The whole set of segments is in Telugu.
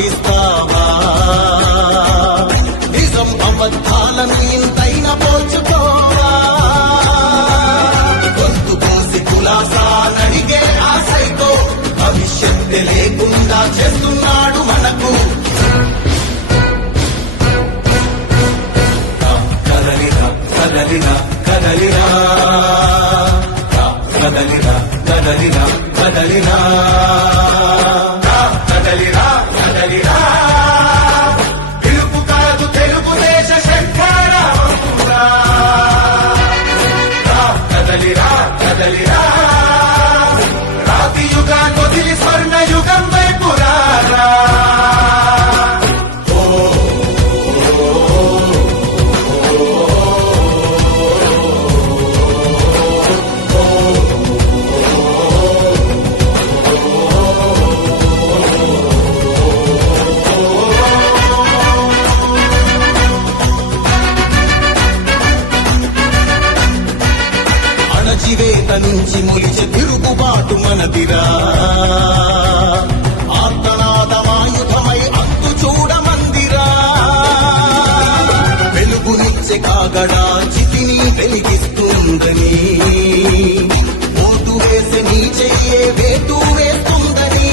పాటిస్తావా? నిజం అబద్ధాలను ఇంతైన పోల్చుకోవా గొంతు పోసి కులాసా నడిగే ఆశతో లేకుండా చేస్తున్నాడు మనకు. కదలిరా కదలిరా కదలిరా కదలిరా కదలిరా Ándale. నుంచి మొలిచే తిరుగుబాటు మనదిరా. ఆర్తనాదమాయుధమై అంతు చూడమందిరా వెలుగునిచ్చే కాగడా చితిని వెలిగిస్తుందని. ఓటు వేసే నీ చెయ్యే వేటు వేస్తుందని.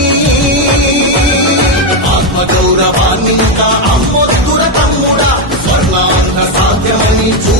ఆత్మగౌరవాన్ని ఇంకా అమ్మొద్దుర తమ్ముడా. స్వర్ణాంగ సాధ్యమని చూ